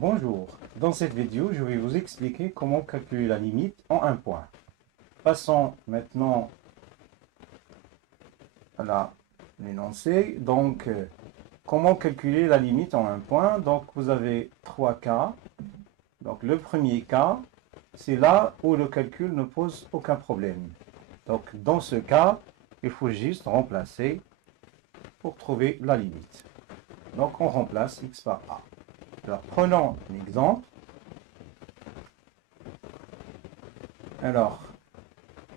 Bonjour, dans cette vidéo, je vais vous expliquer comment calculer la limite en un point. Passons maintenant à l'énoncé. Donc, comment calculer la limite en un point? Donc, vous avez trois cas. Donc, le premier cas, c'est là où le calcul ne pose aucun problème. Donc, dans ce cas, il faut juste remplacer pour trouver la limite. Donc, on remplace x par a. Alors, prenons un exemple. Alors,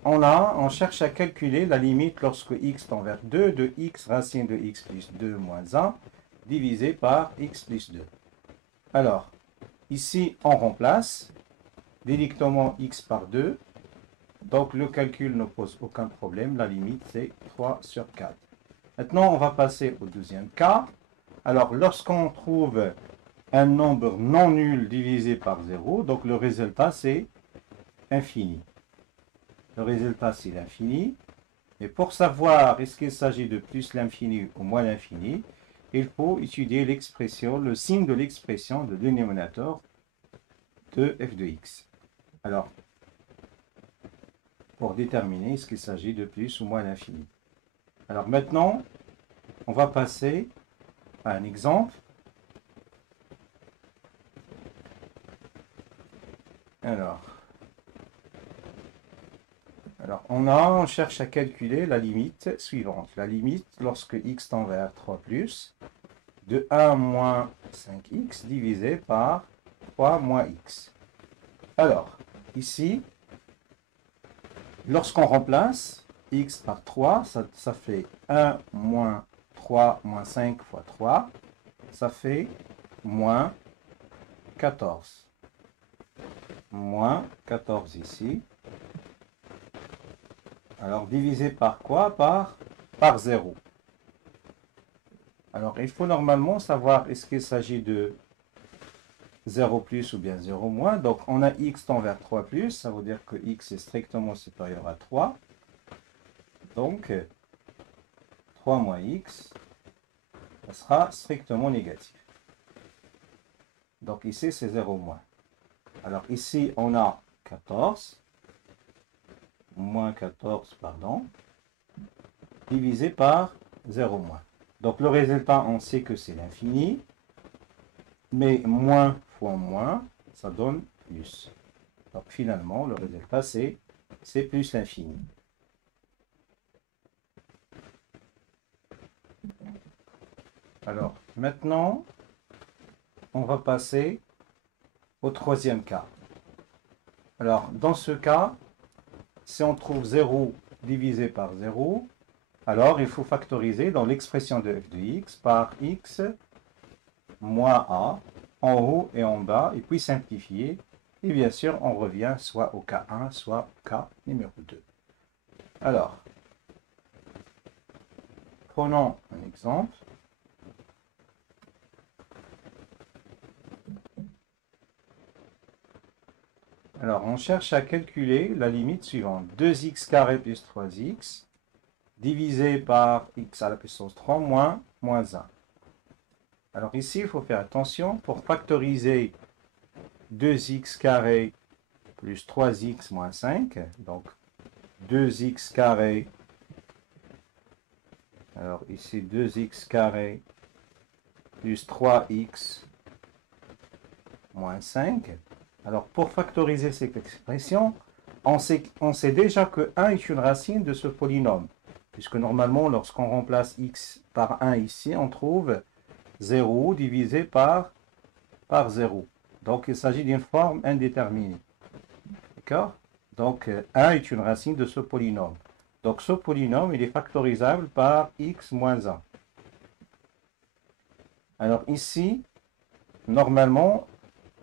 on cherche à calculer la limite lorsque x tend vers 2 de x racine de x plus 2 moins 1 divisé par x plus 2. Alors, ici, on remplace directement x par 2. Donc, le calcul ne pose aucun problème. La limite, c'est 3 sur 4. Maintenant, on va passer au deuxième cas. Alors, lorsqu'on trouve un nombre non nul divisé par 0, donc le résultat, c'est infini. Le résultat, c'est l'infini. Et pour savoir est-ce qu'il s'agit de plus l'infini ou moins l'infini, il faut étudier l'expression, le signe de l'expression de dénominateur de f de x. Alors, pour déterminer est-ce qu'il s'agit de plus ou moins l'infini. Alors maintenant, on va passer à un exemple. Alors, on cherche à calculer la limite suivante. La limite lorsque x tend vers 3 plus, de 1 moins 5x divisé par 3 moins x. Alors, ici, lorsqu'on remplace x par 3, ça fait 1 moins 3 moins 5 fois 3, ça fait moins 14. Moins 14 ici. Alors, divisé par quoi? Par 0. Alors, il faut normalement savoir est-ce qu'il s'agit de 0 plus ou bien 0 moins. Donc, on a x tend vers 3 plus, ça veut dire que x est strictement supérieur à 3. Donc, 3 moins x, ça sera strictement négatif. Donc, ici, c'est 0 moins. Alors, ici, on a 14. Moins 14, pardon, divisé par 0 moins. Donc le résultat, on sait que c'est l'infini, mais moins fois moins, ça donne plus. Donc finalement, le résultat, c'est plus l'infini. Alors maintenant, on va passer au troisième cas. Alors dans ce cas, si on trouve 0 divisé par 0, alors il faut factoriser dans l'expression de f de x par x moins a en haut et en bas, et puis simplifier. Et bien sûr, on revient soit au cas 1, soit au cas numéro 2. Alors, prenons un exemple. Alors, on cherche à calculer la limite suivante. 2x carré plus 3x divisé par x à la puissance 3 moins 1. Alors ici, il faut faire attention. Pour factoriser 2x carré plus 3x moins 5, donc 2x carré, alors ici 2x carré plus 3x moins 5. Alors pour factoriser cette expression, on sait déjà que 1 est une racine de ce polynôme, puisque normalement lorsqu'on remplace x par 1 ici, on trouve 0 divisé par 0. Donc il s'agit d'une forme indéterminée. D'accord? Donc 1 est une racine de ce polynôme. Donc ce polynôme, il est factorisable par x moins 1. Alors ici, normalement,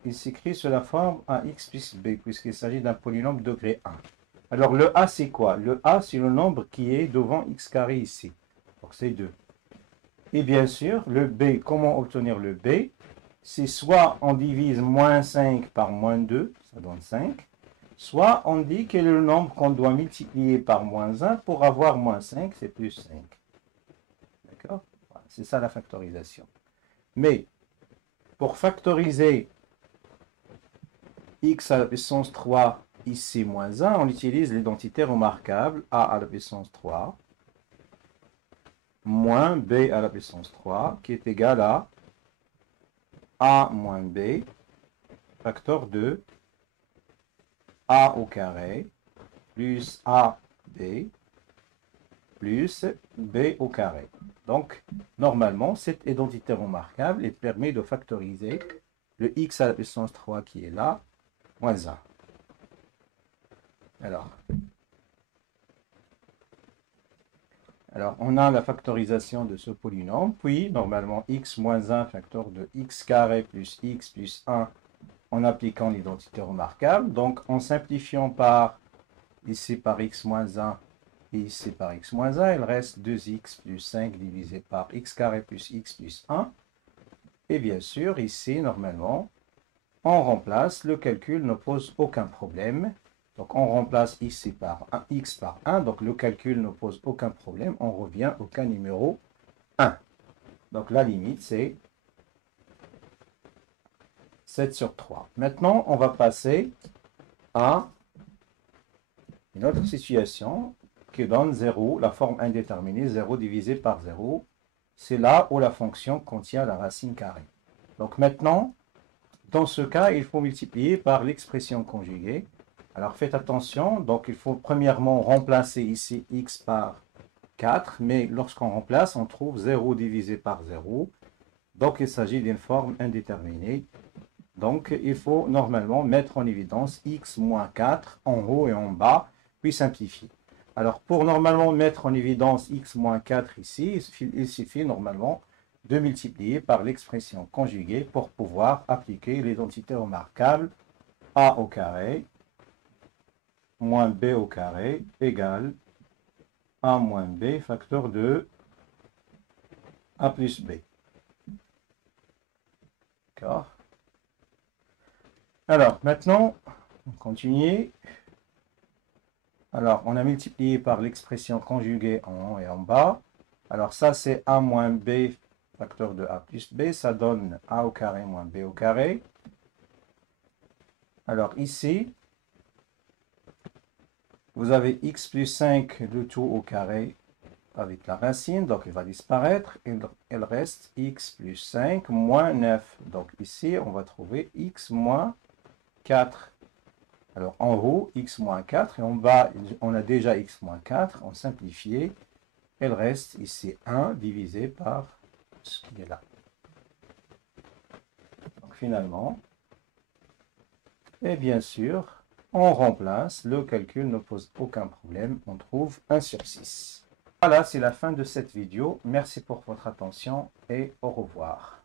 il s'écrit sous la forme ax plus b, puisqu'il s'agit d'un polynôme degré 1. Alors le a, c'est quoi? Le a, c'est le nombre qui est devant x carré ici. Donc c'est 2. Et bien sûr, le b, comment obtenir le b? C'est soit on divise moins 5 par moins 2, ça donne 5. Soit on dit quel est le nombre qu'on doit multiplier par moins 1 pour avoir moins 5, c'est plus 5. D'accord? Voilà, c'est ça la factorisation. Mais pour factoriser x à la puissance 3 ici moins 1, on utilise l'identité remarquable a à la puissance 3 moins b à la puissance 3 qui est égal à a moins b facteur de a au carré plus ab plus b au carré. Donc, normalement, cette identité remarquable, elle permet de factoriser le x à la puissance 3 qui est là, moins 1. Alors, on a la factorisation de ce polynôme, puis, normalement, x moins 1 facteur de x carré plus x plus 1 en appliquant l'identité remarquable. Donc, en simplifiant par, ici par x moins 1, et ici par x moins 1, il reste 2x plus 5 divisé par x carré plus x plus 1. Et bien sûr, ici, normalement, on remplace, le calcul ne pose aucun problème. Donc, on remplace ici par x par 1, donc le calcul ne pose aucun problème. On revient au cas numéro 1. Donc, la limite, c'est 7 sur 3. Maintenant, on va passer à une autre situation qui donne 0, la forme indéterminée, 0 divisé par 0. C'est là où la fonction contient la racine carrée. Donc maintenant, dans ce cas, il faut multiplier par l'expression conjuguée. Alors faites attention, donc il faut premièrement remplacer ici x par 4, mais lorsqu'on remplace, on trouve 0 divisé par 0. Donc il s'agit d'une forme indéterminée. Donc il faut normalement mettre en évidence x moins 4 en haut et en bas, puis simplifier. Alors, pour normalement mettre en évidence x moins 4 ici, il suffit normalement de multiplier par l'expression conjuguée pour pouvoir appliquer l'identité remarquable a au carré moins b au carré égale a moins b facteur de a plus b. D'accord? Alors, maintenant, on continue. Alors, on a multiplié par l'expression conjuguée en haut et en bas. Alors, ça, c'est a moins b facteur de a plus b. Ça donne a au carré moins b au carré. Alors, ici, vous avez x plus 5, le tout au carré avec la racine. Donc, il va disparaître. Il reste x plus 5 moins 9. Donc, ici, on va trouver x moins 4. Alors, en haut, x moins 4, et en bas, on a déjà x moins 4. On simplifie, il reste ici 1 divisé par ce qui est là. Donc, finalement, et bien sûr, on remplace, le calcul ne pose aucun problème, on trouve 1 sur 6. Voilà, c'est la fin de cette vidéo. Merci pour votre attention et au revoir.